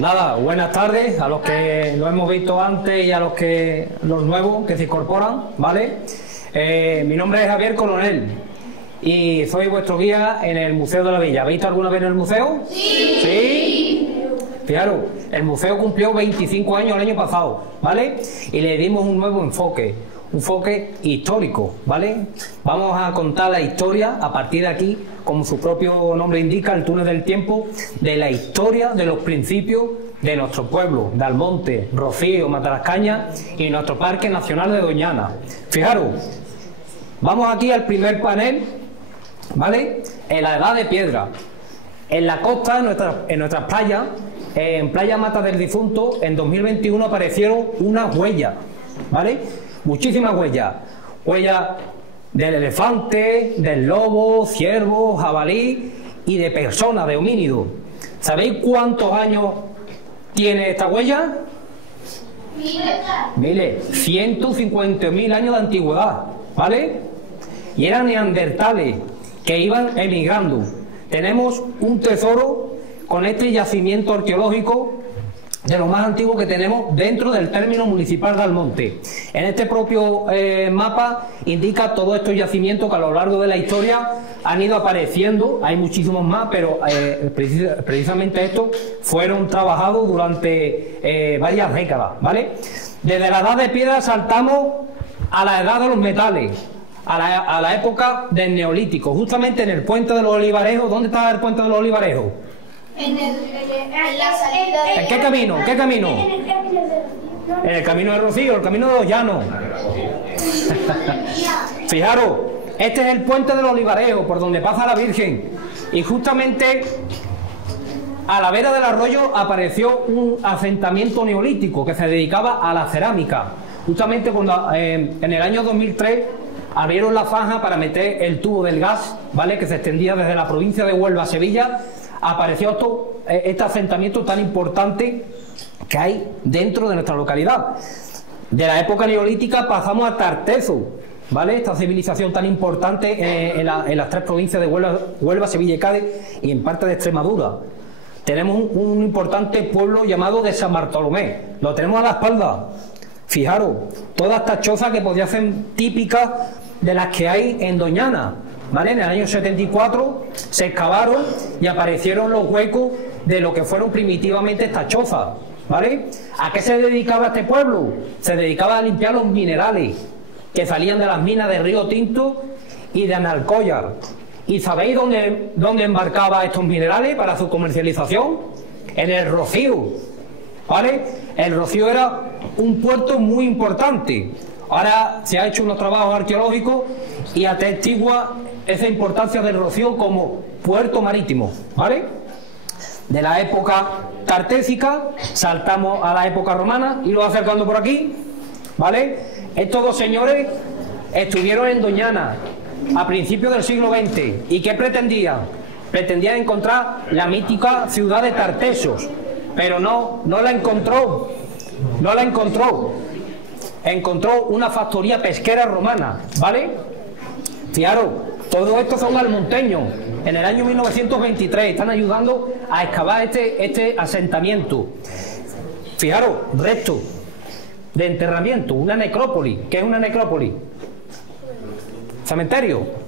Nada, buenas tardes a los que lo hemos visto antes y a los nuevos que se incorporan, ¿vale? Mi nombre es Javier Coronel y soy vuestro guía en el Museo de la Villa. ¿Habéis visto alguna vez en el museo? Sí. ¿Sí? Fijaros, el museo cumplió 25 años el año pasado, ¿vale? Y le dimos un nuevo enfoque histórico, ¿vale? Vamos a contar la historia a partir de aquí, como su propio nombre indica, el túnel del tiempo, de la historia de los principios de nuestro pueblo, de Almonte, Rocío, Matalascañas y nuestro Parque Nacional de Doñana. Fijaros, vamos aquí al primer panel, ¿vale? En la Edad de Piedra. En la costa, en nuestras playas, en Playa Mata del Difunto, en 2021 aparecieron unas huellas, ¿vale? Muchísimas huellas. Huellas del elefante, del lobo, ciervo, jabalí y de personas, de homínidos. ¿Sabéis cuántos años tiene esta huella? Miles, 150.000 años de antigüedad, ¿vale? Y eran neandertales que iban emigrando. Tenemos un tesoro con este yacimiento arqueológico de lo más antiguo que tenemos dentro del término municipal de Almonte. En este propio mapa indica todos estos yacimientos que a lo largo de la historia han ido apareciendo. Hay muchísimos más, pero precisamente estos fueron trabajados durante varias décadas, ¿vale? Desde la Edad de Piedra saltamos a la Edad de los Metales, a la época del Neolítico, justamente en el Puente de los Olivarejos. ¿Dónde está el Puente de los Olivarejos? En la salida de... ¿En qué camino? ¿En qué camino? En el camino de Rocío, el camino de los Llanos. Fijaros, este es el Puente de los Olivarejos, por donde pasa la Virgen. Y justamente a la vera del arroyo apareció un asentamiento neolítico que se dedicaba a la cerámica. Justamente cuando en el año 2003 abrieron la faja para meter el tubo del gas, ¿vale? Que se extendía desde la provincia de Huelva a Sevilla. Apareció este asentamiento tan importante que hay dentro de nuestra localidad. De la época neolítica pasamos a Tarteso, ¿vale? Esta civilización tan importante en las tres provincias de Huelva, Sevilla y Cádiz, y en parte de Extremadura. Tenemos un importante pueblo llamado de San Bartolomé, lo tenemos a la espalda. Fijaros, todas estas chozas que podrían ser típicas de las que hay en Doñana, ¿vale? En el año 74 se excavaron y aparecieron los huecos de lo que fueron primitivamente estas chozas, ¿vale? ¿A qué se dedicaba este pueblo? Se dedicaba a limpiar los minerales que salían de las minas de Río Tinto y de Analcóllar. ¿Y sabéis dónde embarcaba estos minerales para su comercialización? En el Rocío, ¿vale? El Rocío era un puerto muy importante. Ahora se ha hecho unos trabajos arqueológicos y atestigua esa importancia del Rocío como puerto marítimo, ¿vale? De la época tartésica saltamos a la época romana y lo acercando por aquí, ¿vale? Estos dos señores estuvieron en Doñana a principios del siglo XX. ¿Y qué pretendían? Pretendían encontrar la mítica ciudad de Tartesos, pero no la encontró. No la encontró. Encontró una factoría pesquera romana, ¿vale? Fijaros, todo esto son almonteños. En el año 1923 están ayudando a excavar este asentamiento. Fijaros, restos de enterramiento, una necrópolis. ¿Qué es una necrópolis? Cementerio.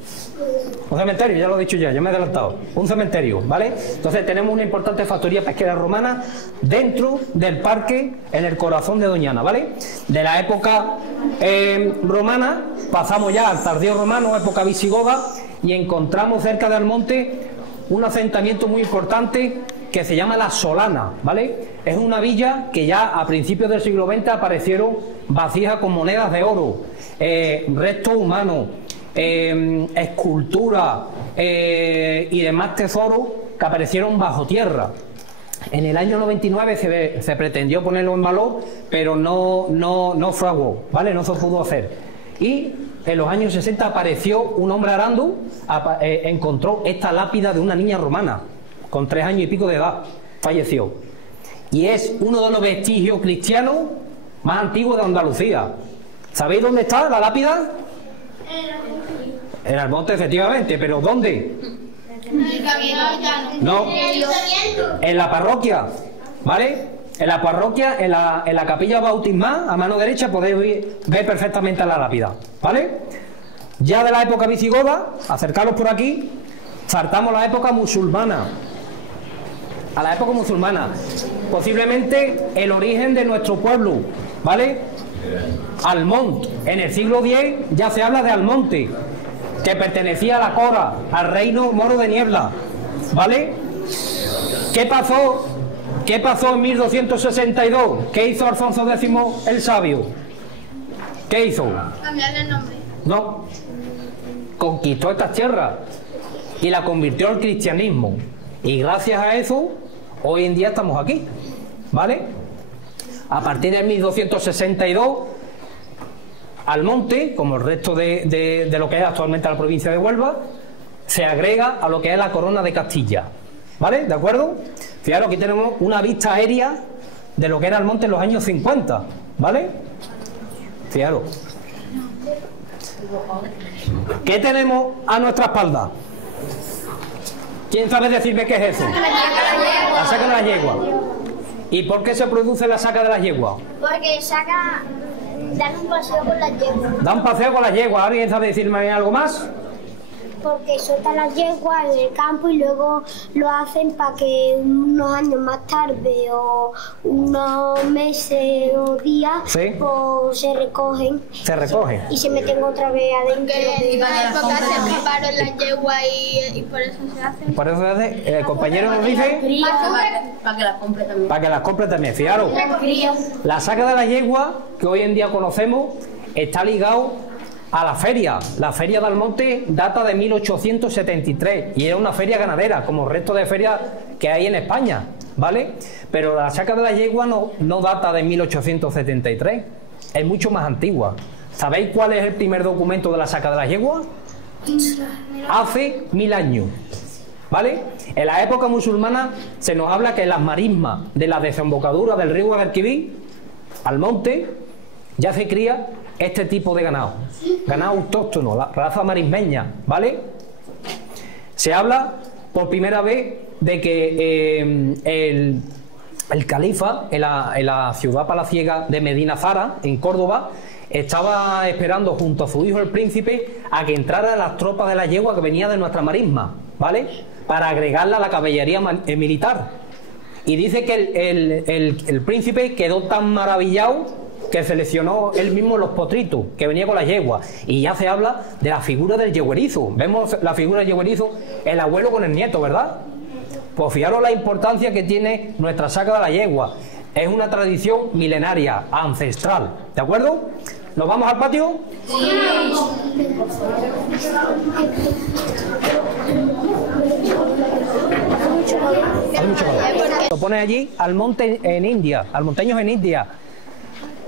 Un cementerio, ya lo he dicho ya me he adelantado. Un cementerio, ¿vale? Entonces tenemos una importante factoría pesquera romana dentro del parque, en el corazón de Doñana, ¿vale? De la época romana pasamos ya al tardío romano, época visigoda, y encontramos cerca de Almonte un asentamiento muy importante que se llama La Solana, ¿vale? Es una villa que ya a principios del siglo XX aparecieron vasijas con monedas de oro, restos humanos, esculturas y demás tesoros que aparecieron bajo tierra. En el año 99 se pretendió ponerlo en valor, pero no fraguó, ¿vale? No se pudo hacer. Y en los años 60 apareció un hombre arando, encontró esta lápida de una niña romana con 3 años y pico de edad, falleció. Y es uno de los vestigios cristianos más antiguos de Andalucía. ¿Sabéis dónde está la lápida? En Almonte, efectivamente, pero ¿dónde? En el camino llano. No, en la parroquia. ¿vale? En la parroquia, en la capilla bautismal, a mano derecha, podéis ver perfectamente la lápida, ¿vale? Ya de la época visigoda, acercaros por aquí, saltamos a la época musulmana. A la época musulmana, posiblemente el origen de nuestro pueblo, ¿vale? Almont, en el siglo X ya se habla de Almonte, que pertenecía a la Cora, al reino moro de Niebla, ¿vale? ¿Qué pasó en 1262? ¿Qué hizo Alfonso X el Sabio? ¿Qué hizo? Cambiarle el nombre. No, conquistó estas tierras y la convirtió al cristianismo, y gracias a eso hoy en día estamos aquí, ¿vale? A partir de 1262, Almonte, como el resto de lo que es actualmente la provincia de Huelva, se agrega a lo que es la corona de Castilla, ¿vale? ¿De acuerdo? Fijaros, aquí tenemos una vista aérea de lo que era Almonte en los años 50, ¿vale? Fijaros. ¿Qué tenemos a nuestra espalda? ¿Quién sabe decirme qué es eso? La saca de la yegua. ¿Y por qué se produce la saca de la yegua? Porque dan un paseo con las yeguas. Dan paseo con la yegua. ¿Alguien sabe decirme algo más? Porque sueltan las yeguas en el campo y luego lo hacen para que unos años más tarde o unos meses o días, ¿sí?, pues se recogen. Se recogen. Y se meten otra vez adentro. Que en la época se escaparon las yeguas y por eso se hacen. Por eso se hace, el compañero nos dice, Para que las compre también. para que las compre también. Fijaros, la saca de la yegua, que hoy en día conocemos, está ligado a la feria. La feria de Almonte data de 1873 y era una feria ganadera, como el resto de ferias que hay en España, ¿vale? Pero la saca de la yegua no data de 1873, es mucho más antigua. ¿Sabéis cuál es el primer documento de la saca de la yegua? Hace 1000 años, ¿vale? En la época musulmana se nos habla que en las marismas de la desembocadura del río Guadalquivir, Almonte, ya se cría este tipo de ganado autóctono, la raza marismeña, ¿vale? Se habla por primera vez de que el califa en la ciudad palaciega de Medina Zara, en Córdoba, estaba esperando junto a su hijo el príncipe a que entraran las tropas de la yegua que venía de nuestra marisma, ¿vale?, para agregarla a la caballería militar. Y dice que el príncipe quedó tan maravillado que seleccionó él mismo los potritos que venía con la yegua, y ya se habla de la figura del yeguerizo. Vemos la figura del yeguerizo, el abuelo con el nieto, ¿verdad? Pues fijaros la importancia que tiene nuestra saca de la yegua. Es una tradición milenaria, ancestral, ¿de acuerdo? ¿Nos vamos al patio? Sí. Hace mucho calor. Lo pone allí Almonte en India, almonteños en India.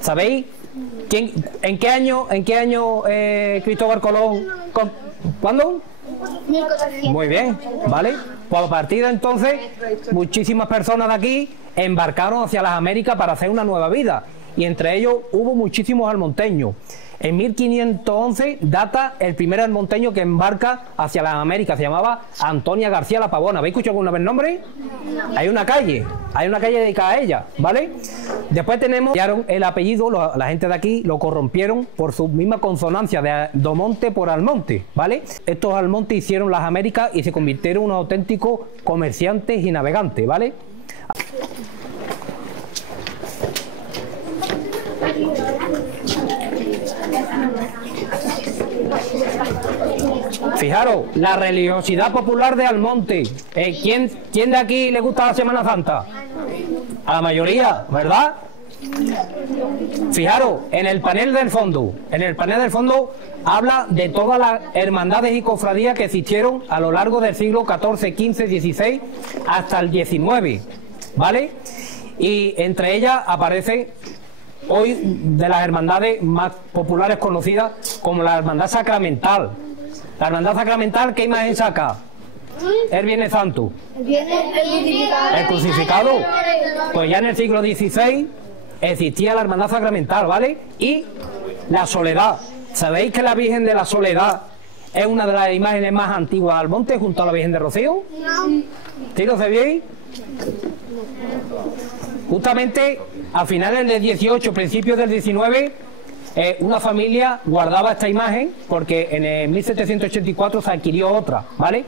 ¿Sabéis en qué año Cristóbal Colón? ¿Cuándo? 1400. Muy bien, ¿vale? Pues a partir de entonces, muchísimas personas de aquí embarcaron hacia las Américas para hacer una nueva vida, y entre ellos hubo muchísimos almonteños. En 1511 data el primer almonteño que embarca hacia las Américas, se llamaba Antonia García La Pavona. ¿Habéis escuchado alguna vez el nombre? Hay una calle dedicada a ella, ¿vale? Después tenemos el apellido, la gente de aquí lo corrompieron por su misma consonancia de Domonte por Almonte, ¿vale? Estos Almontes hicieron las Américas y se convirtieron en unos auténticos comerciantes y navegantes, ¿vale? Fijaros, la religiosidad popular de Almonte. ¿Quién de aquí le gusta la Semana Santa? A la mayoría, ¿verdad? Fijaros, en el panel del fondo habla de todas las hermandades y cofradías que existieron a lo largo del siglo XIV, XV, XVI hasta el XIX, ¿vale? Y entre ellas aparece hoy de las hermandades más populares conocidas como la Hermandad Sacramental. La Hermandad Sacramental, ¿qué imagen saca? El Viernes Santo. El crucificado. Pues ya en el siglo XVI existía la Hermandad Sacramental, ¿vale? Y la Soledad. ¿Sabéis que la Virgen de la Soledad es una de las imágenes más antiguas de Almonte junto a la Virgen de Rocío? ¿Sí lo sabéis? Justamente a finales del 18, principios del 19, una familia guardaba esta imagen porque en el 1784 se adquirió otra, ¿vale?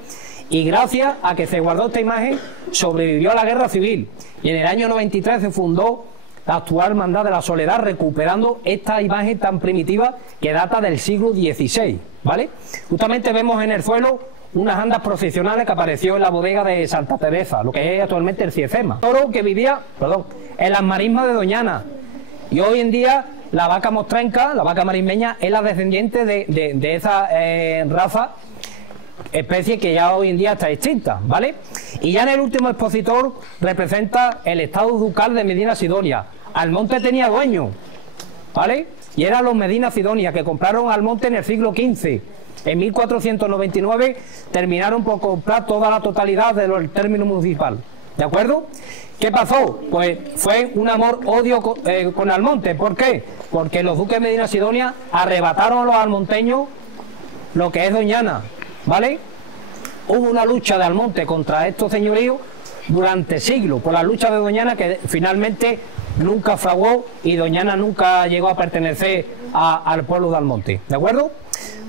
Y gracias a que se guardó esta imagen, sobrevivió a la guerra civil. Y en el año 93 se fundó la actual Hermandad de la Soledad, recuperando esta imagen tan primitiva que data del siglo XVI, ¿vale? Justamente vemos en el suelo unas andas procesionales que apareció en la bodega de Santa Teresa, lo que es actualmente el CIECEMA. Toro que vivía, en las marismas de Doñana. Y hoy en día la vaca mostrenca, la vaca marismeña, es la descendiente de esa raza, especie que ya hoy en día está extinta, ¿vale? Y ya en el último expositor representa el estado ducal de Medina Sidonia. Almonte tenía dueño, ¿vale? Y eran los Medina Sidonia que compraron Almonte en el siglo XV. En 1499 terminaron por comprar toda la totalidad del término municipal, ¿de acuerdo? ¿Qué pasó? Pues fue un amor-odio con Almonte. ¿Por qué? Porque los duques de Medina Sidonia arrebataron a los almonteños lo que es Doñana, ¿vale? Hubo una lucha de Almonte contra estos señoríos durante siglos, por la lucha de Doñana, que finalmente nunca fraguó y Doñana nunca llegó a pertenecer al pueblo de Almonte, ¿de acuerdo?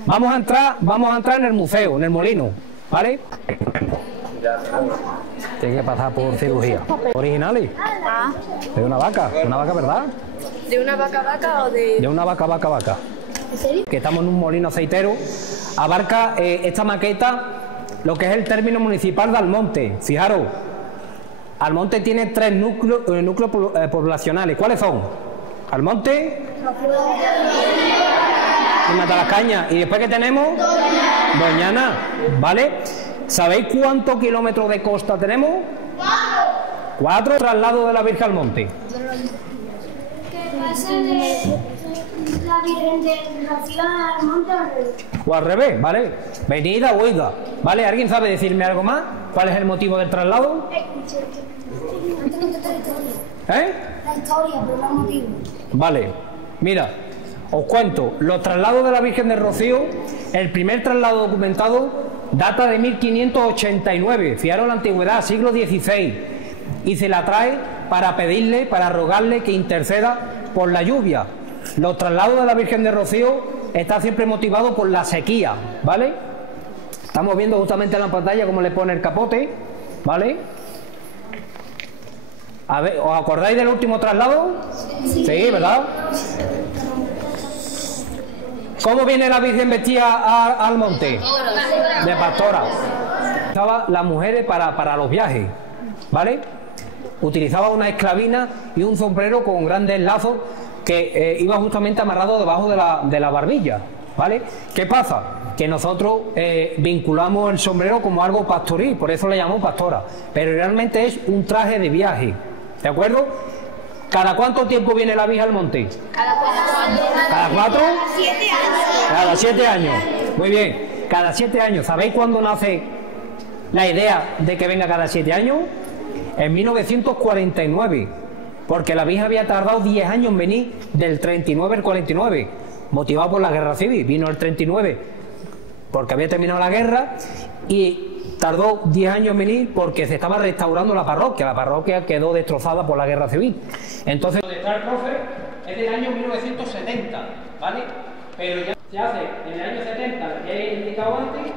Vamos a entrar en el museo, en el molino, ¿vale? Tiene que pasar por cirugía. ¿Originales? ¿De una vaca? ¿Una vaca, verdad? ¿De una vaca o de...? De una vaca. ¿En serio? Que estamos en un molino aceitero. Abarca esta maqueta lo que es el término municipal de Almonte. Fijaros, Almonte tiene 3 núcleos poblacionales. ¿Cuáles son? Almonte y Matalascaña. ¿Y después qué tenemos? Doñana, ¿vale? ¿Sabéis cuántos kilómetros de costa tenemos? 4 traslados de la Virgen al monte. ¿Qué pasa de la Virgen de Rocío al monte al revés? O al revés, ¿vale? Venida o ida, ¿vale? ¿Alguien sabe decirme algo más? ¿Cuál es el motivo del traslado? La historia, pero no el motivo. Vale, mira, os cuento, los traslados de la Virgen de Rocío, el primer traslado documentado data de 1589, fijaros la antigüedad, siglo XVI, y se la trae para pedirle, para rogarle que interceda por la lluvia. Los traslados de la Virgen de Rocío están siempre motivados por la sequía, ¿vale? Estamos viendo justamente en la pantalla cómo le pone el capote, ¿vale? A ver, ¿os acordáis del último traslado? Sí, ¿verdad? ¿Cómo viene la Virgen vestida al monte? De pastora. Utilizaban las mujeres para los viajes, ¿vale? Utilizaba una esclavina y un sombrero con grandes lazos que iba justamente amarrado debajo de la barbilla, ¿vale? ¿Qué pasa? Que nosotros vinculamos el sombrero como algo pastoril, por eso le llamamos pastora, pero realmente es un traje de viaje, ¿de acuerdo? ¿Cada cuánto tiempo viene la Virgen al monte? ¿Cada 4? Cada 7 años. Muy bien, cada 7 años. ¿Sabéis cuándo nace la idea de que venga cada 7 años? En 1949, porque la Virgen había tardado 10 años en venir, del 39 al 49, motivado por la guerra civil. Vino el 39 porque había terminado la guerra y tardó 10 años en venir porque se estaba restaurando la parroquia quedó destrozada por la guerra civil. Entonces, donde está el profe es del año 1970, ¿vale? Pero ya se hace en el año 70, que he indicado antes,